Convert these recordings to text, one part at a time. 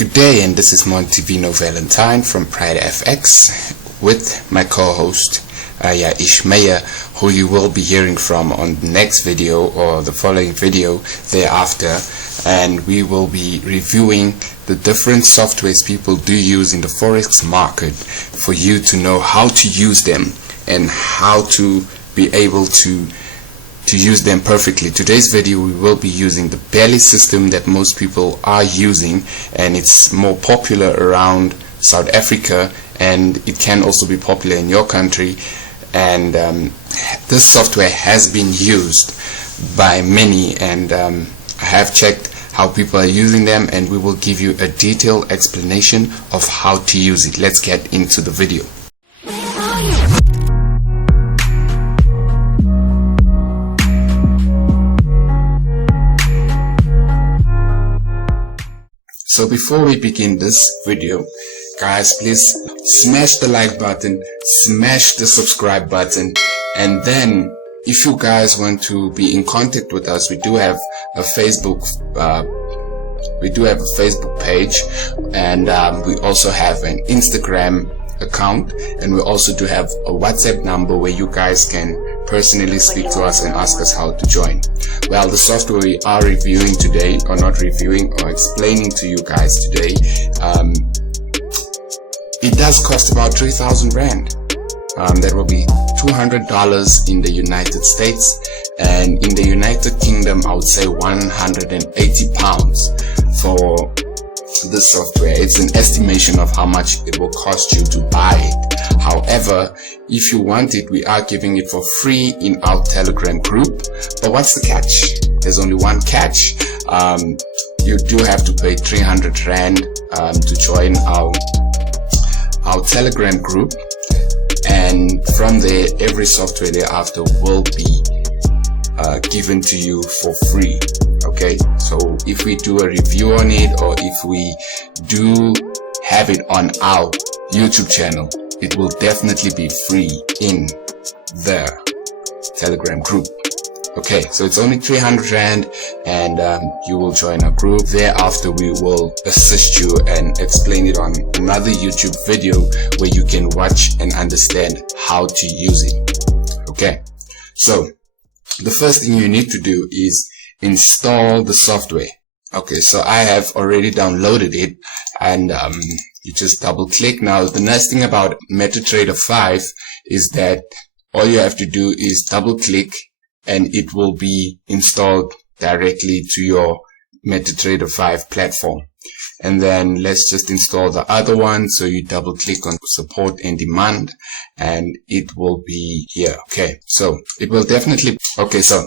Good day, and this is Montivino Valentine from Pride FX with my co-host Ishmael, who you will be hearing from on the next video or the following video thereafter, and we will be reviewing the different softwares people do use in the forex market for you to know how to use them and how to be able to use them perfectly. Today's video we will be using the belly system that most people are using, and it's more popular around South Africa, and it can also be popular in your country. And this software has been used by many, and I have checked how people are using them, and we will give you a detailed explanation of how to use it. Let's get into the video. So before we begin this video, guys, please smash the like button, smash the subscribe button, and then if you guys want to be in contact with us, we do have a Facebook page, and we also have an Instagram account, and we also do have a WhatsApp number where you guys can personally speak to us and ask us how to join. Well, the software we are reviewing today, or not reviewing, or explaining to you guys today, it does cost about 3,000 Rand. That will be $200 in the United States, and in the United Kingdom I would say 180 pounds for the software. It's an estimation of how much it will cost you to buy it. However, if you want it, we are giving it for free in our Telegram group. But what's the catch? There's only one catch. You do have to pay 300 Rand to join our Telegram group, and from there every software thereafter will be given to you for free. Okay, so if we do a review on it, or if we do have it on our YouTube channel, it will definitely be free in the Telegram group. Okay, so it's only 300 Rand, and you will join our group. Thereafter we will assist you and explain it on another YouTube video where you can watch and understand how to use it. Okay, so the first thing you need to do is install the software. Okay, so I have already downloaded it, and you just double click. Now the nice thing about MetaTrader 5 is that all you have to do is double click and it will be installed directly to your MetaTrader 5 platform. And then let's just install the other one. So you double click on support and demand, and it will be here. Okay, so it will definitely, okay, so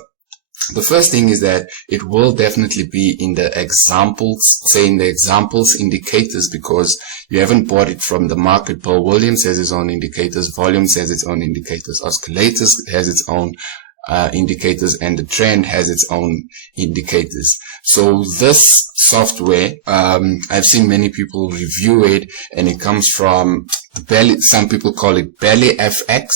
the first thing is that it will definitely be in the examples, say in the examples indicators, because you haven't bought it from the market. Paul Williams has its own indicators, volumes has its own indicators, oscillators has its own indicators, and the trend has its own indicators. So this software, I've seen many people review it, and it comes from the belly. Some people call it belly FX.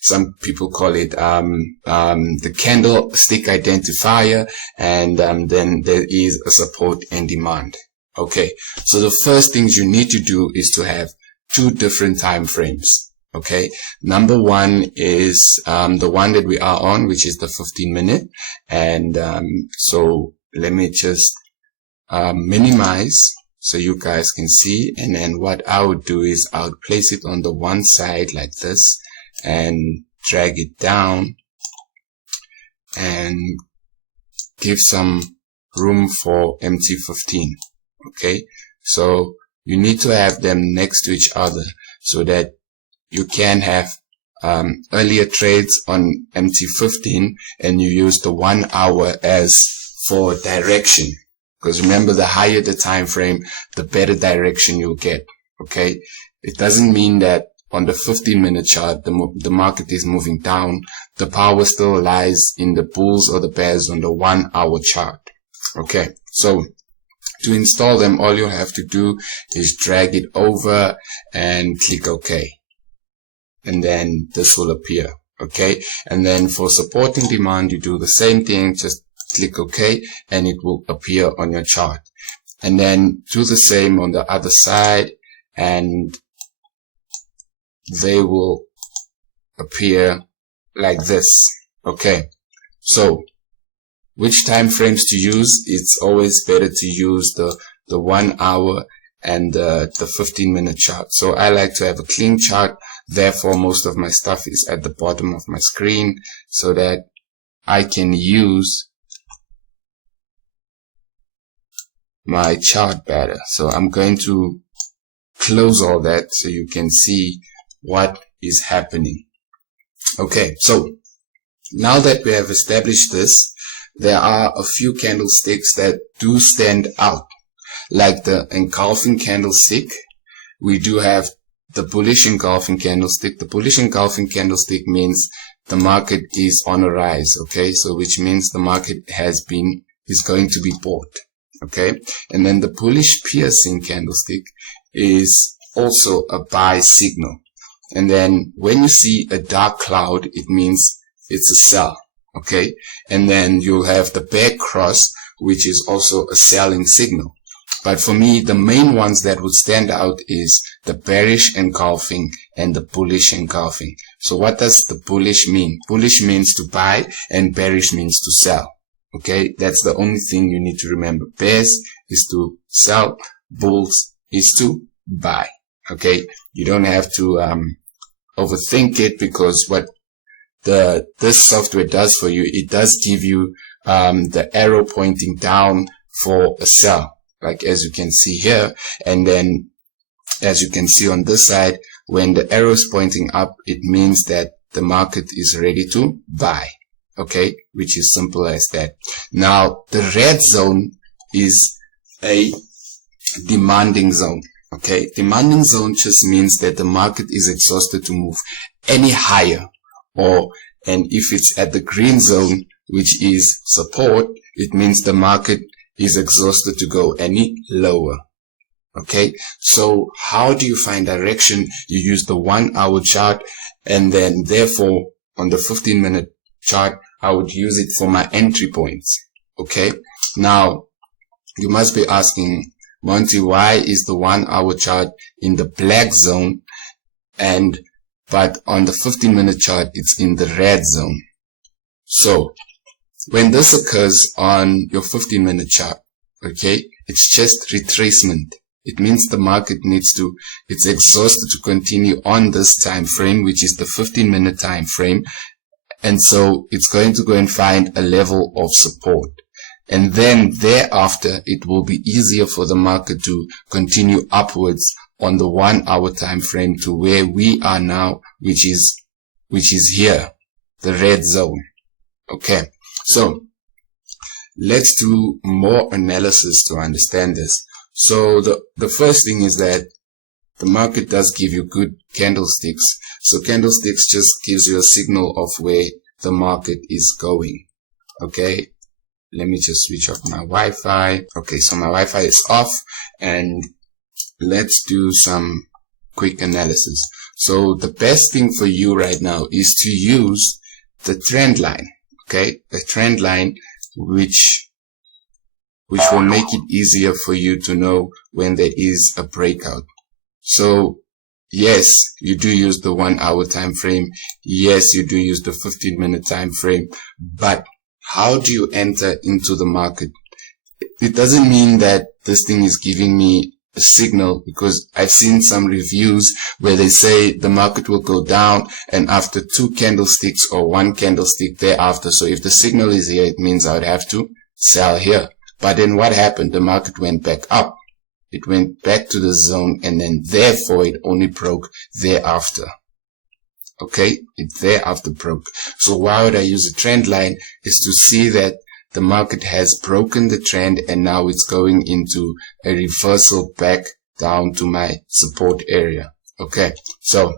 Some people call it the candlestick identifier, and then there is a support and demand. Okay, so the first things you need to do is to have two different time frames. Okay, number one is the one that we are on, which is the 15-minute, and so let me just minimize so you guys can see, and then what I would do is I would place it on the one side like this and drag it down and give some room for MT15. Okay, so you need to have them next to each other so that you can have earlier trades on MT15, and you use the 1 hour as for direction, because remember, the higher the time frame, the better direction you'll get. Okay, it doesn't mean that on the 15-minute chart the market is moving down. The power still lies in the bulls or the bears on the 1 hour chart. Okay, so to install them, all you have to do is drag it over and click OK, and then this will appear. Okay, and then for support and demand you do the same thing, just click OK and it will appear on your chart. and then do the same on the other side, and they will appear like this. Okay, so which time frames to use? It's always better to use the 1 hour and the 15-minute chart. So I like to have a clean chart, therefore most of my stuff is at the bottom of my screen so that I can use my chart better. So I'm going to close all that so you can see what is happening. Okay, so now that we have established this, there are a few candlesticks that do stand out, like the engulfing candlestick. We do have the bullish engulfing candlestick. The bullish engulfing candlestick means the market is on a rise, okay? So which means the market is going to be bought, okay? And then the bullish piercing candlestick is also a buy signal. And then when you see a dark cloud, it means it's a sell, okay? And then you'll have the bear cross, which is also a selling signal. But for me, the main ones that would stand out is the bearish engulfing and the bullish engulfing. So what does the bullish mean? Bullish means to buy and bearish means to sell. Okay, that's the only thing you need to remember. Bears is to sell, bulls is to buy. Okay, you don't have to overthink it, because what this software does for you, it does give you the arrow pointing down for a sell, like as you can see here. And then as you can see on this side, when the arrow is pointing up, it means that the market is ready to buy. Okay, which is simple as that. Now the red zone is a demanding zone. Okay, demanding zone just means that the market is exhausted to move any higher, and if it's at the green zone, which is support, it means the market is exhausted to go any lower. Okay, so how do you find direction? You use the 1 hour chart, and then therefore on the 15-minute chart, I would use it for my entry points. Okay, now you must be asking, Monty, why is the 1 hour chart in the black zone but on the 15-minute chart it's in the red zone? So when this occurs on your 15-minute chart, okay, it's just retracement. It means the market it's exhausted to continue on this time frame, which is the 15-minute time frame. And so it's going to go and find a level of support. And then thereafter, it will be easier for the market to continue upwards on the 1 hour time frame to where we are now, which is here, the red zone. Okay, so let's do more analysis to understand this. So the first thing is that the market does give you good candlesticks. So candlesticks just gives you a signal of where the market is going. Okay, let me just switch off my Wi-Fi. Okay, so my Wi-Fi is off, and let's do some quick analysis. So the best thing for you right now is to use the trend line. Okay, the trend line, which will make it easier for you to know when there is a breakout. So yes, you do use the 1 hour time frame. Yes, you do use the 15-minute time frame. But how do you enter into the market? It doesn't mean that this thing is giving me a signal, because I've seen some reviews where they say the market will go down and after 2 candlesticks or 1 candlestick thereafter. So if the signal is here, it means I would have to sell here. But then what happened? The market went back up. It went back to the zone, and then therefore it only broke thereafter. Okay, it thereafter broke. So why would I use a trend line? Is to see that the market has broken the trend and now it's going into a reversal back down to my support area. Okay, so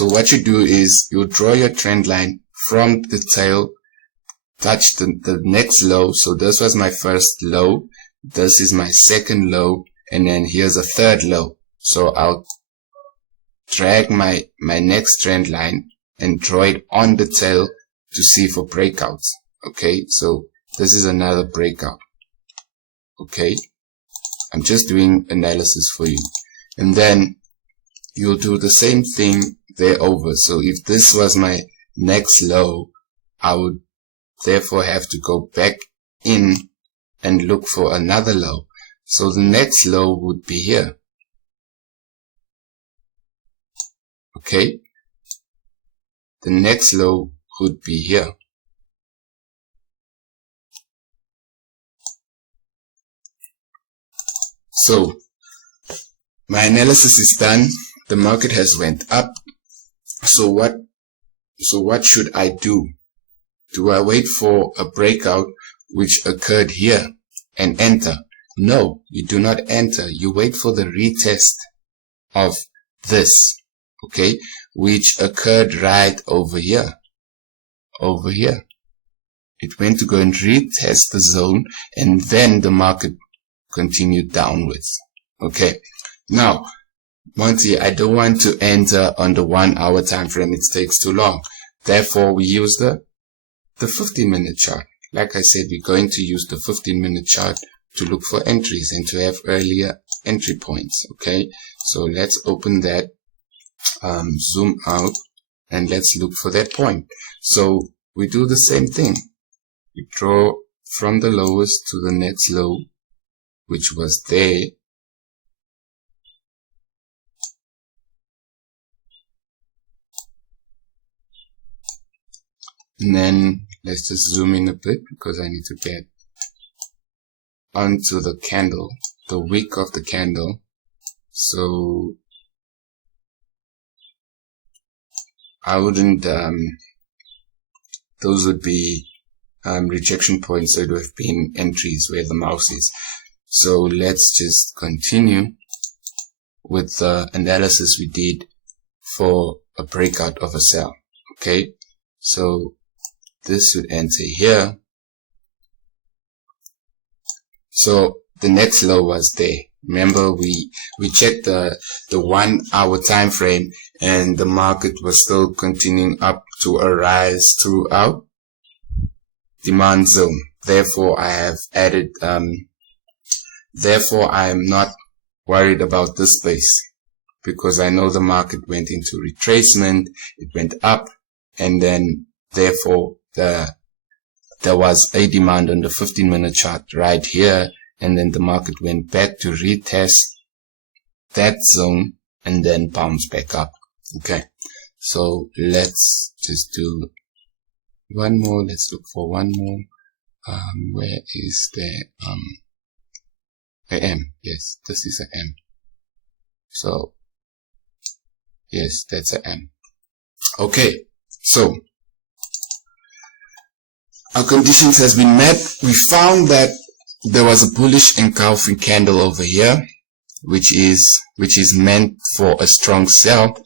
what you do is you draw your trend line from the tail, touch the next low. So this was my first low. This is my second low, and then here's a third low. So I'll drag my next trend line and draw it on the tail to see for breakouts. Okay, so this is another breakout. Okay, I'm just doing analysis for you. And then you'll do the same thing there over. So if this was my next low, I would therefore have to go back in and look for another low. So the next low would be here. Okay. The next low would be here. So my analysis is done. The market has went up. So what should I do? Do I wait for a breakout which occurred here and enter? No, you do not enter. You wait for the retest of this, okay, which occurred right over here. Over here. It went to go and retest the zone, and then the market continued downwards. Okay. Now, Monty, I don't want to enter on the 1 hour time frame. It takes too long. Therefore, we use the 15-minute chart. Like I said, we're going to use the 15-minute chart to look for entries and to have earlier entry points. Okay. So let's open that, zoom out, and let's look for that point. So we do the same thing. We draw from the lowest to the next low, which was there. And then let's just zoom in a bit because I need to get onto the candle, the wick of the candle. So I wouldn't, those would be rejection points. So it would have been entries where the mouse is. So let's just continue with the analysis we did for a breakout of a sell. Okay, so this would enter here. So the next low was there. Remember, we checked the 1 hour time frame, and the market was still continuing up to a rise throughout demand zone. Therefore, I have added, therefore I am not worried about this space because I know the market went into retracement. It went up, and then therefore there was a demand on the 15-minute chart right here, and then the market went back to retest that zone and then bounce back up. Okay, so let's just do one more. Let's look for one more. Where is the AM? Yes, this is a M. So yes, that's a M. Okay, so our conditions has been met. We found that there was a bullish engulfing candle over here, which is meant for a strong sell,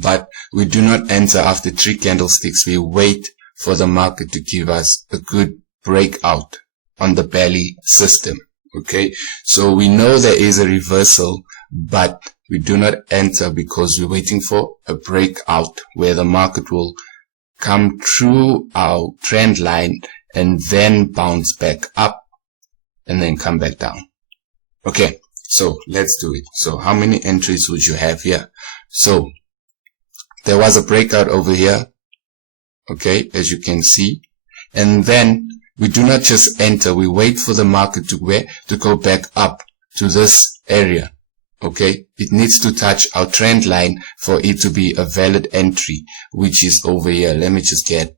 but we do not enter after 3 candlesticks. We wait for the market to give us a good breakout on the belly system. Okay, so we know there is a reversal, but we do not enter because we're waiting for a breakout where the market will come through our trend line and then bounce back up and then come back down. Okay, so let's do it. So how many entries would you have here? So there was a breakout over here, okay, as you can see, and then we do not just enter. We wait for the market to go back up to this area. Okay, it needs to touch our trend line for it to be a valid entry, which is over here. Let me just get,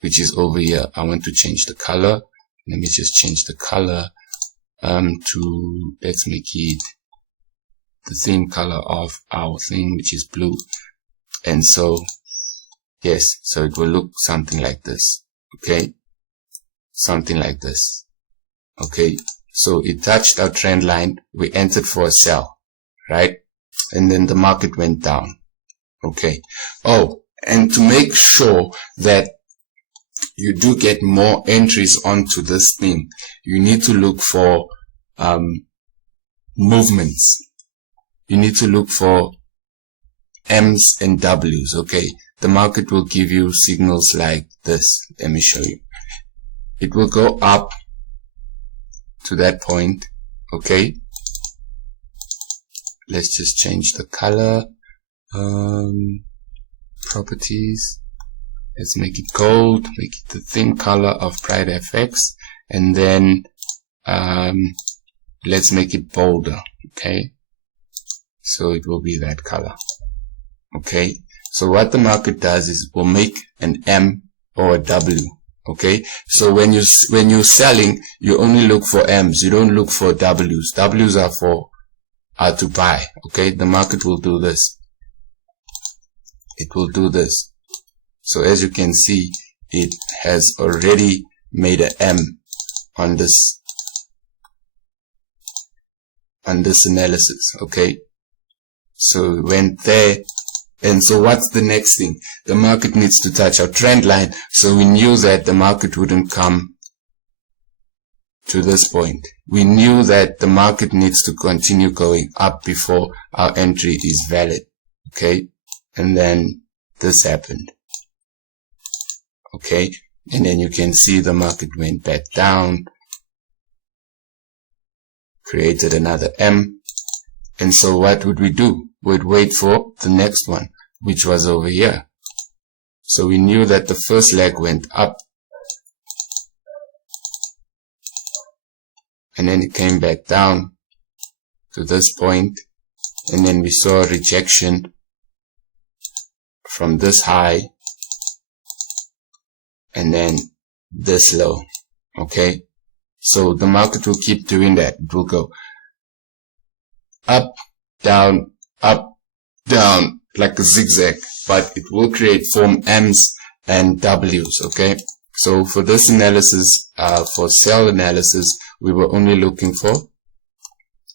which is over here. I want to change the color. Let me just change the color to, let's make it the same color of our thing, which is blue. And so yes, so it will look something like this. Okay, something like this. Okay, so it touched our trend line, we entered for a sell, right? And then the market went down. Okay, oh, and to make sure that you do get more entries onto this thing, you need to look for movements. You need to look for M's and W's. Okay, the market will give you signals like this. Let me show you. It will go up to that point, Okay, let's just change the color. Properties, let's make it gold, make it the theme color of Pride FX, and then let's make it bolder. Okay, so it will be that color. Okay, so what the market does is will make an M or a W. Okay, so when you're selling, you only look for M's, you don't look for W's. W's are to buy. Okay, the market will do this. It will do this. So as you can see, it has already made an M on this analysis. Okay, so we went there. And so what's the next thing? The market needs to touch our trend line. So we knew that the market wouldn't come to this point. We knew that the market needs to continue going up before our entry is valid. Okay, and then this happened. Okay, and then you can see the market went back down, created another M. And so what would we do? We'd wait for the next one, which was over here. So we knew that the first leg went up, and then it came back down to this point, and then we saw a rejection from this high, and then this low. Okay, so the market will keep doing that. It will go up, down, like a zigzag, but it will form M's and W's. Okay, so for this analysis, for sell analysis, we were only looking for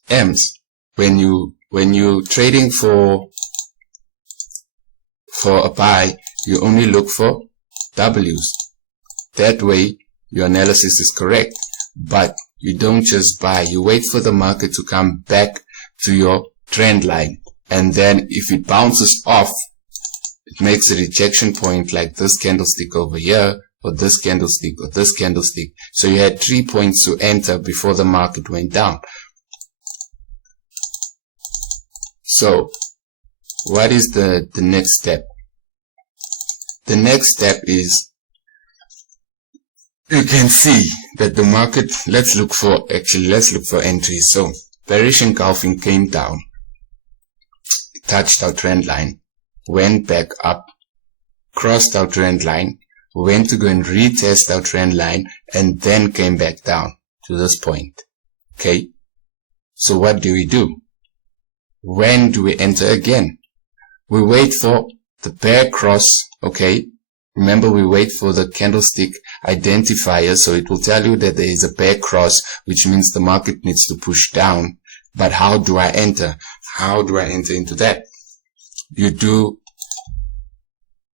M's. When you trading for a buy, you only look for W's. That way your analysis is correct, but you don't just buy. You wait for the market to come back to your trend line, and then if it bounces off, it makes a rejection point like this candlestick over here, or this candlestick, or this candlestick. So you had 3 points to enter before the market went down. So what is the next step? The next step is, you can see that the market, let's look for entries. So bearish engulfing came down, it touched our trend line, went back up, crossed our trend line, went to go and retest our trend line, and then came back down to this point. Okay, so what do we do? When do we enter again? We wait for the bear cross. Okay, remember, we wait for the candlestick identifier, so it will tell you that there is a bear cross, which means the market needs to push down. But how do I enter? How do I enter into that? You do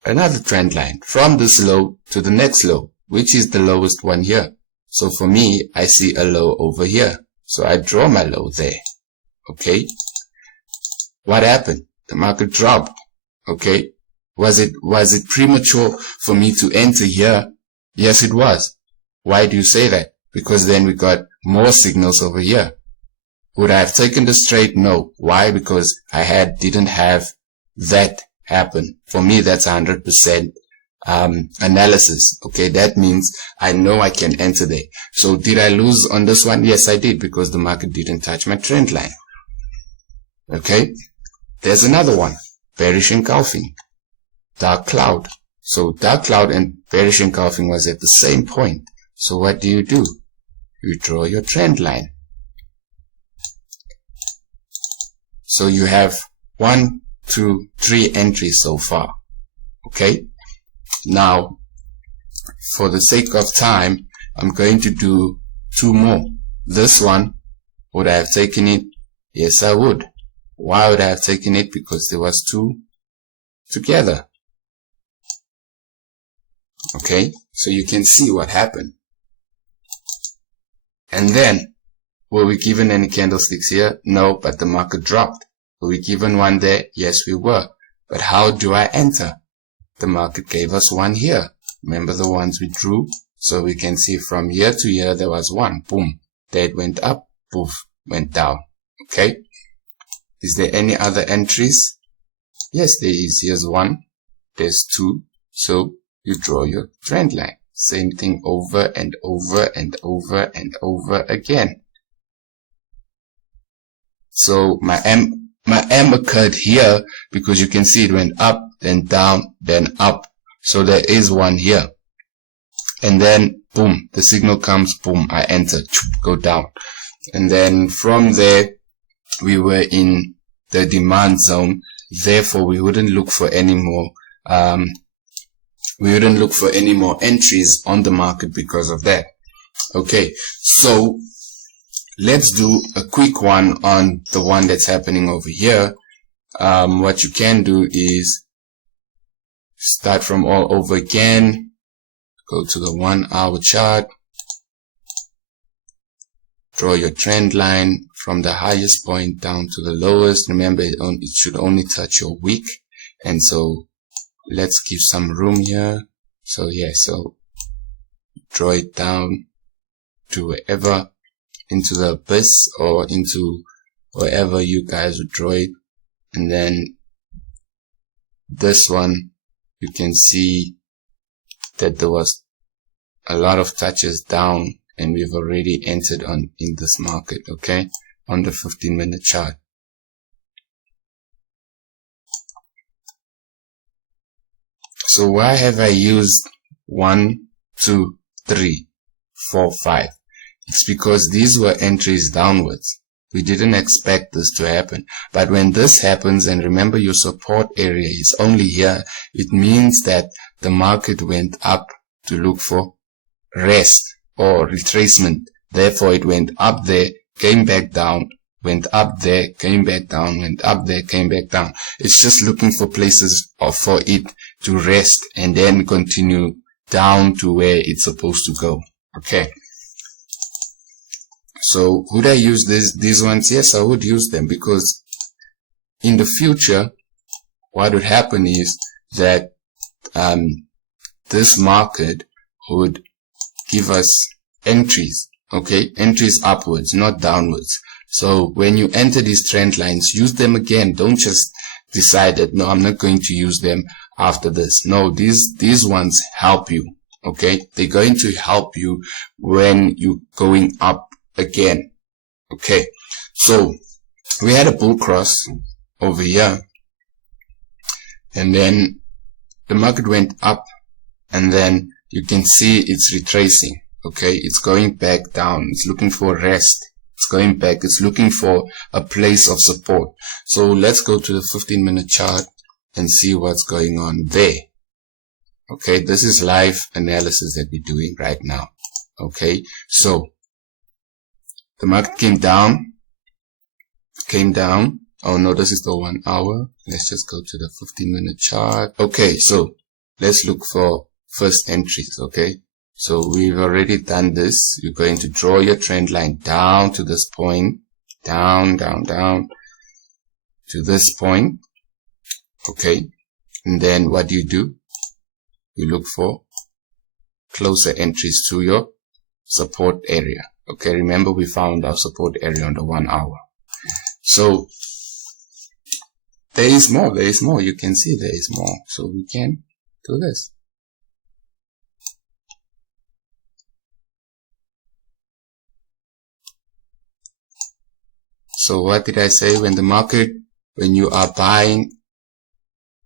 another trend line from this low to the next low, which is the lowest one here. So for me, I see a low over here, so I draw my low there. Okay, what happened? The market dropped. Okay, was it premature for me to enter here? Yes, it was. Why do you say that? Because then we got more signals over here. Would I have taken the straight? No. Why? Because I didn't have that happen. For me, that's 100% analysis. Okay, that means I know I can enter there. So did I lose on this one? Yes, I did, because the market didn't touch my trend line. Okay, there's another one, bearish engulfing, dark cloud. So dark cloud and bearish engulfing was at the same point. So what do? You draw your trend line. So you have 1, 2, 3 entries so far. Okay, now for the sake of time, I'm going to do 2 more. This one, would I have taken it? Yes, I would. Why would I have taken it? Because there was 2 together. Okay, so you can see what happened. And then, were we given any candlesticks here? No, but the market dropped. Were we given one there? Yes, we were. But how do I enter? The market gave us one here. Remember the ones we drew? So we can see from here to here there was one. Boom. There it went up. Poof. went down. Okay, is there any other entries? Yes, there is. Here's one, there's two. So you draw your trend line. Same thing over and over and over and over again. So my M occurred here because you can see it went up, then down, then up. So there is one here. And then boom, the signal comes, boom, I enter, go down. And then from there, we were in the demand zone. Therefore, we wouldn't look for any more, entries on the market because of that. Okay, so let's do a quick one on the one that's happening over here. What you can do is start from all over again. Go to the 1 hour chart. Draw your trend line from the highest point down to the lowest. Remember, it should only touch your wick. And so let's give some room here. So yeah, so draw it down to wherever, into the abyss or into wherever you guys would draw it. And then this one, you can see that there was a lot of touches down, and we've already entered in this market, okay, on the 15-minute chart. So why have I used 1, 2, 3, 4, 5? It's because these were entries downwards. We didn't expect this to happen. But when this happens, and remember your support area is only here, it means that the market went up to look for rest or retracement. Therefore, it went up there, came back down, went up there, came back down, went up there, came back down. It's just looking for places for it to rest and then continue down to where it's supposed to go. Okay. So would I use these ones? Yes, I would use them, because in the future, what would happen is that this market would give us entries, okay, entries upwards, not downwards. So when you enter these trend lines, use them again. Don't just decide that, no, I'm not going to use them after this. No, these ones help you, okay? They're going to help you when you're going up again. Okay, so we had a bull cross over here, and then the market went up, and then you can see it's retracing. Okay, it's going back down, it's looking for rest, it's going back, it's looking for a place of support. So let's go to the 15-minute chart and see what's going on there. Okay, this is live analysis that we're doing right now. Okay, so the market came down. Oh no, this is the 1 hour. Let's just go to the 15-minute chart. Okay, so let's look for first entries. Okay, so we've already done this. You're going to draw your trend line down to this point, down to this point. Okay, and then what do? You look for closer entries to your support area. Okay, remember we found our support area on the 1 hour. So there is more. You can see there is more. So we can do this. So what did I say? When you are buying,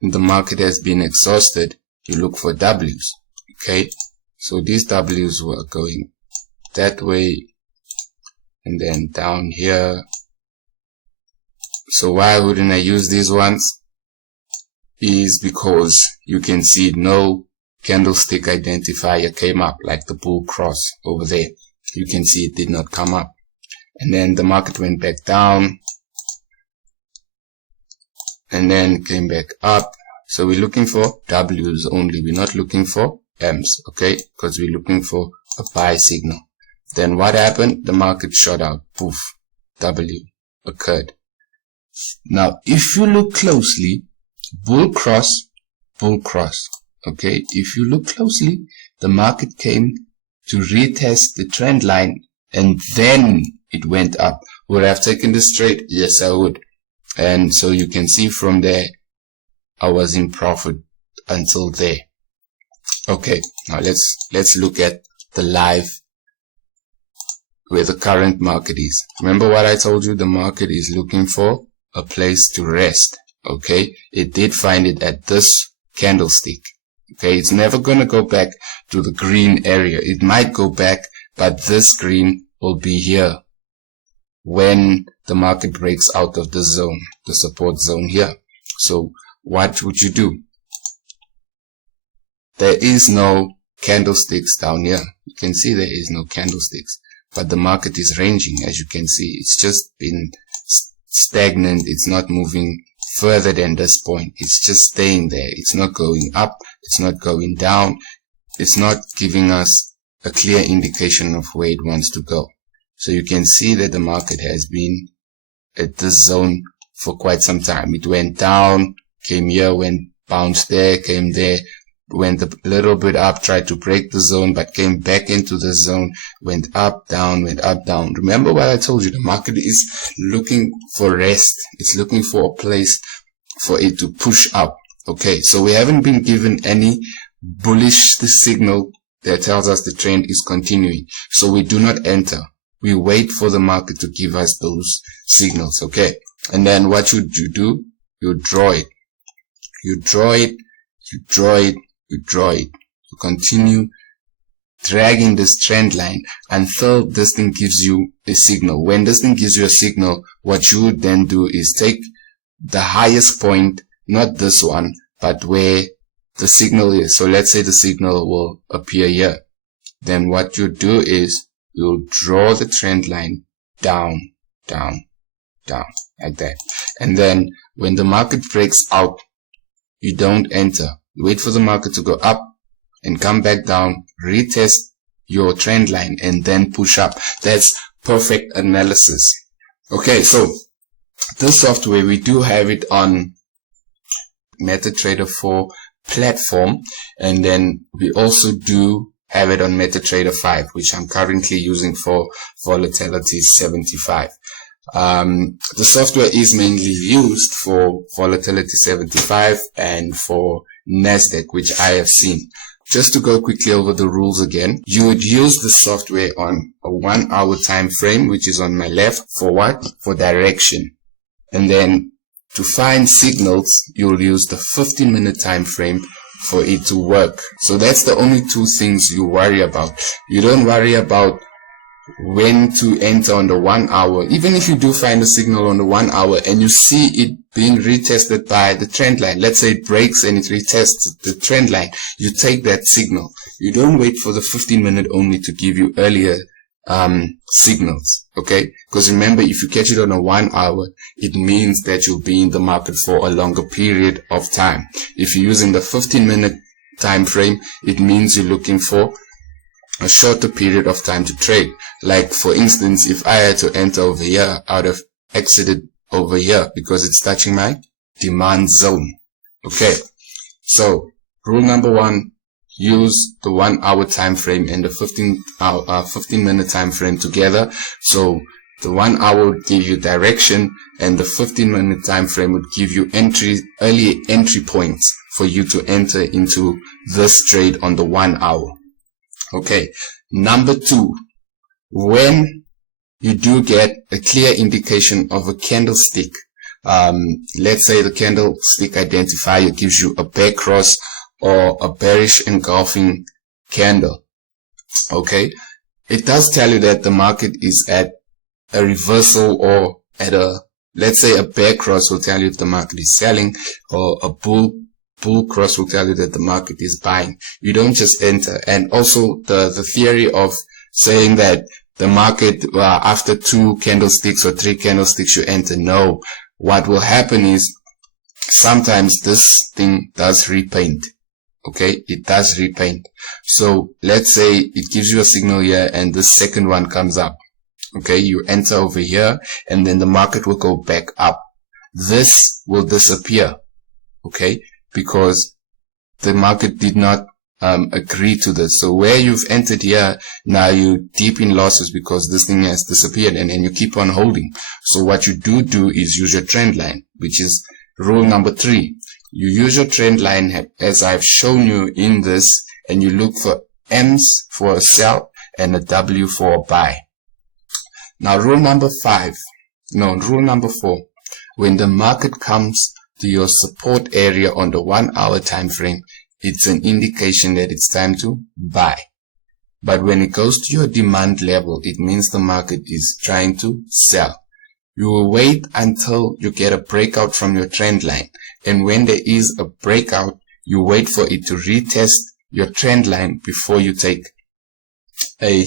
the market has been exhausted, you look for W's. Okay, so these W's were going that way and then down here. So why wouldn't I use these ones? Is because you can see no candlestick identifier came up, like the bull cross over there. You can see it did not come up. And then the market went back down and then came back up. So we're looking for W's only. We're not looking for M's, okay? Because we're looking for a buy signal. Then what happened? The market shot out. Poof. W occurred. Now, if you look closely, bull cross. Okay, if you look closely, the market came to retest the trend line and then it went up. Would I have taken this trade? Yes, I would. And so you can see from there, I was in profit until there. Okay, now let's look at the live, where the current market is. Remember what I told you? The market is looking for a place to rest. Okay, it did find it at this candlestick. Okay, it's never gonna go back to the green area. It might go back, but this green will be here when the market breaks out of the zone, the support zone here. So what would you do? There is no candlesticks down here. You can see there is no candlesticks, but the market is ranging. As you can see, it's just been stagnant. It's not moving further than this point. It's just staying there. It's not going up. It's not going down. It's not giving us a clear indication of where it wants to go. So you can see that the market has been at this zone for quite some time. It went down, came here, went bounced there, came there, went a little bit up, tried to break the zone, but came back into the zone, went up, down, went up, down. Remember what I told you, the market is looking for rest. It's looking for a place for it to push up. Okay, so we haven't been given any bullish signal that tells us the trend is continuing. So we do not enter. We wait for the market to give us those signals. Okay, and then what should you do? You draw it. You draw it. You draw it. You draw it. You continue dragging this trend line until this thing gives you a signal. When this thing gives you a signal, what you would then do is take the highest point, not this one, but where the signal is. So let's say the signal will appear here. Then what you do is you'll draw the trend line down, down, down, like that. And then when the market breaks out, you don't enter. You wait for the market to go up and come back down, retest your trend line, and then push up. That's perfect analysis. Okay, so this software, we do have it on MetaTrader 4 platform, and then we also do have it on MetaTrader 5, which I'm currently using for Volatility 75. The software is mainly used for Volatility 75 and for Nasdaq, which I have seen. Just to go quickly over the rules again, you would use the software on a 1 hour time frame, which is on my left, for what? For direction. And then to find signals, you'll use the 15-minute time frame for it to work. So that's the only two things you worry about. You don't worry about when to enter on the 1 hour. Even if you do find a signal on the 1 hour and you see it being retested by the trend line, let's say it breaks and it retests the trend line, you take that signal. You don't wait for the 15-minute only to give you earlier signals. Okay, because remember, if you catch it on a 1 hour, it means that you'll be in the market for a longer period of time. If you're using the 15-minute time frame, it means you're looking for a shorter period of time to trade. Like for instance, if I had to enter over here, I would have exited over here because it's touching my demand zone. Okay, so rule number one, use the 1 hour time frame and the 15-minute time frame together. So the 1 hour would give you direction, and the 15-minute time frame would give you early entry points for you to enter into this trade on the 1 hour. Okay, number two, when you do get a clear indication of a candlestick, let's say the candlestick identifier gives you a bear cross or a bearish engulfing candle. Okay, it does tell you that the market is at a reversal or at a, let's say a bear cross will tell you if the market is selling, or a bull cross will tell you that the market is buying. You don't just enter. And also the theory of saying that the market after 2 candlesticks or 3 candlesticks you enter, no. What will happen is sometimes this thing does repaint. Okay, it does repaint. So let's say it gives you a signal here and the second one comes up. Okay, you enter over here and then the market will go back up. This will disappear. Okay, because the market did not agree to this. So where you've entered here, now you're deep in losses because this thing has disappeared, and then you keep on holding. So what you do is use your trend line, which is rule number 3. You use your trend line as I've shown you in this, and you look for M's for a sell and a W for a buy. Now rule number 4, when the market comes to your support area on the 1 hour time frame, it's an indication that it's time to buy. But when it goes to your demand level, it means the market is trying to sell. You will wait until you get a breakout from your trend line. And when there is a breakout, you wait for it to retest your trend line before you take a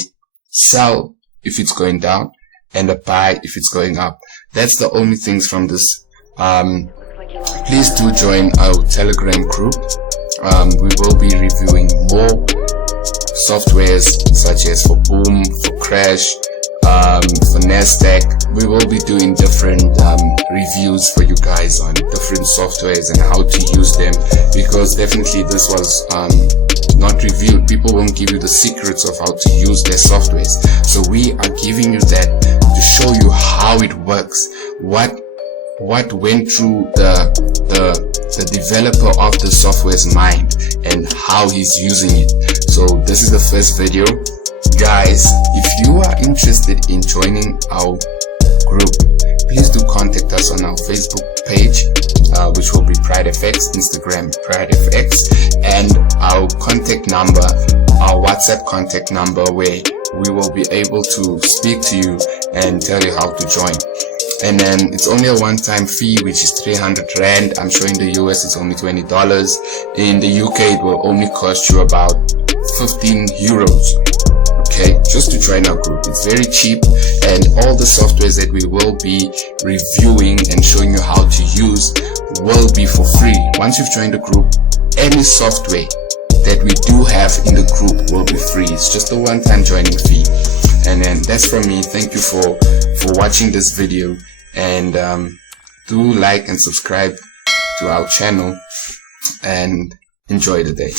sell if it's going down and a buy if it's going up. That's the only things from this. Please do join our Telegram group. We will be reviewing more softwares such as for Boom, for Crash, for Nasdaq. We will be doing different reviews for you guys on different softwares and how to use them, because definitely this was not reviewed. People won't give you the secrets of how to use their softwares. So we are giving you that to show you how it works, what went through the developer of the software's mind and how he's using it. So this is the first video. Guys, if you are interested in joining our group, please do contact us on our Facebook page, which will be PrideFX, Instagram PrideFX, and our contact number, our WhatsApp contact number, where we will be able to speak to you and tell you how to join. And then it's only a one-time fee, which is 300 Rand. I'm sure in the US it's only $20. In the UK it will only cost you about 15 euros. Okay, just to join our group. It's very cheap, and all the softwares that we will be reviewing and showing you how to use will be for free. Once you've joined the group, any software that we do have in the group will be free. It's just a one-time joining fee. And then that's from me. Thank you for watching this video, and do like and subscribe to our channel, and enjoy the day.